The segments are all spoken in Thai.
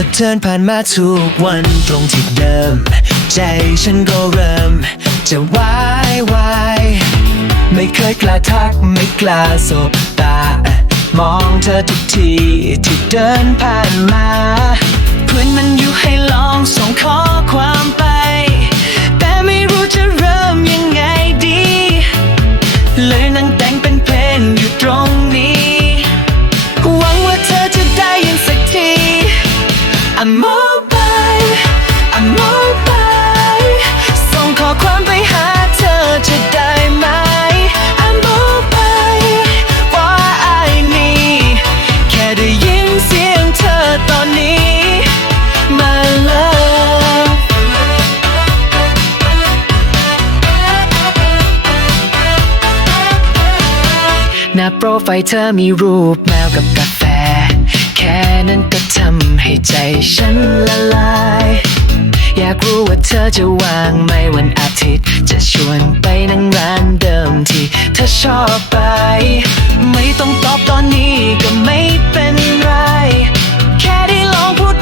อเทินผ่านมาทุกวันตรงที่เดิม ใจฉันก็เริ่ม จะวายวายไม่เคยกล้าทักไม่กล้าสบตา มองเธอทุกทีที่เดินผ่านมา เพื่อนมันอยู่ให้ หน้าโปรไฟล์เธอมีรูปแมวกับกาแฟ แค่นั้นก็ทำให้ใจฉันละลาย อยากรู้ว่าเธอจะว่างไหมวันอาทิตย์ จะชวนไปนั่งร้านเดิมที่เธอชอบไป ไม่ต้องตอบตอนนี้ก็ไม่เป็นไร แค่ได้ลองพูด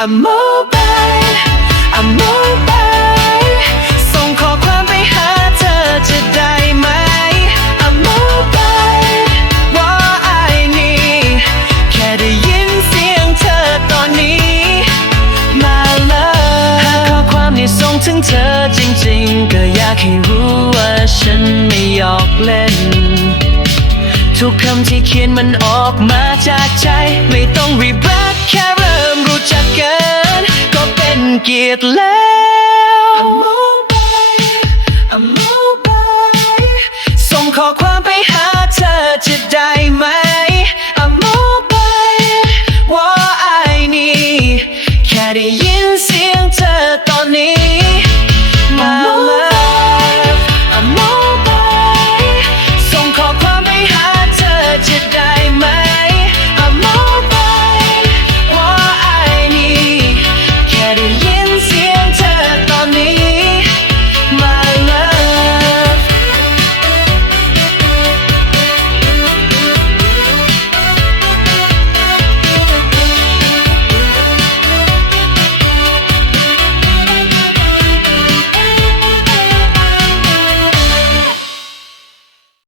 I'm mobile I'm mobile ส่งข้อความไปหาเธอจะได้ไหม I'm mobile ว่า I need แค่ได้ยินเสียงเธอตอนนี้ My love หากข้อความนี้ส่งถึงเธอจริงๆ ก็อยากให้รู้ว่าฉันไม่หยอกเล่น ทุกคำที่เขียนมันออกมาจากใจ ไม่ต้องรีบรักแค่เริ่มรู้จักกัน ก็เป็นเกียรติแล้ว I'm mobile I'm mobile ส่งข้อความ